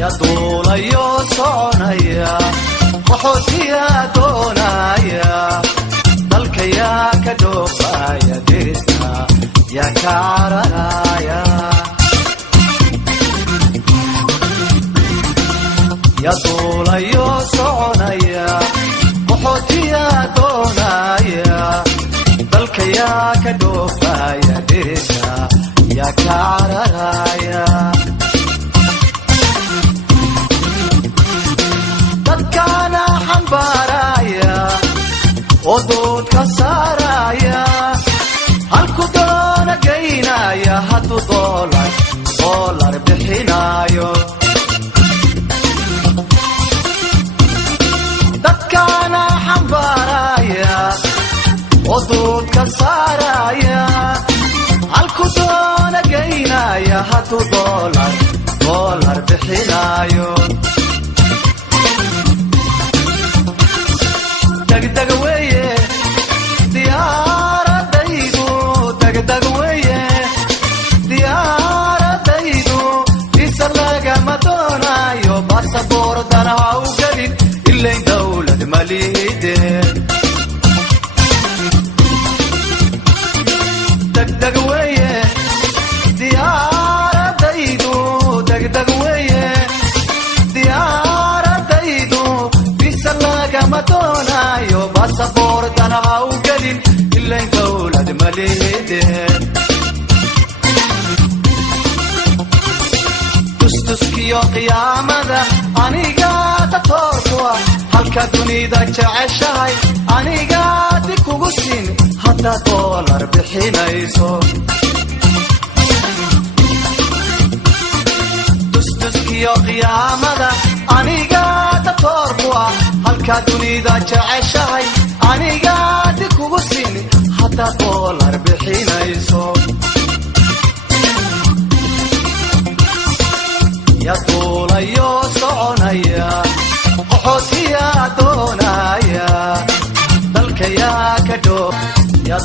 يا duulayo soconaya qaxootiga doonaya dalka yaa ka dhoofaya dirista yaa ka cararaya يا duulayo soconaya qaxootiga doonaya dalka yaa ka dhoofaya dirista yaa ka cararaya dadkana xambaaraya ودود كسارaya halku doona geynaya hadu dollar bixinayo dadkana xambaaraya ودود كسارaya halku doona geynaya hadu dollar bixinayo دغدغ ويه ديارتيدو دغدغ ويه ديارتيدو إسلاغا مدونايو باسبور دانا وغلين إلا دولة ماليدي دغدغ ويه ديارتيدو دغدغ ويه ديارتيدو إسلاغا مدونايو باسبور دانا وغلين إلا دولة ماليدي تسكيو قيامة أنيقا تطوركوا هالكا دنيدا جعشاي أنيقا ديكوغسين حتى دولار بحينيسو تسكيو قيامة أنيقا تطوركوا هالكا دنيدا جعشاي أنيقا ديكوغسين حتى دولار بحينيسو يا duulayo soconaya qaxootiga doonaya dalka yaa ka dhoofaya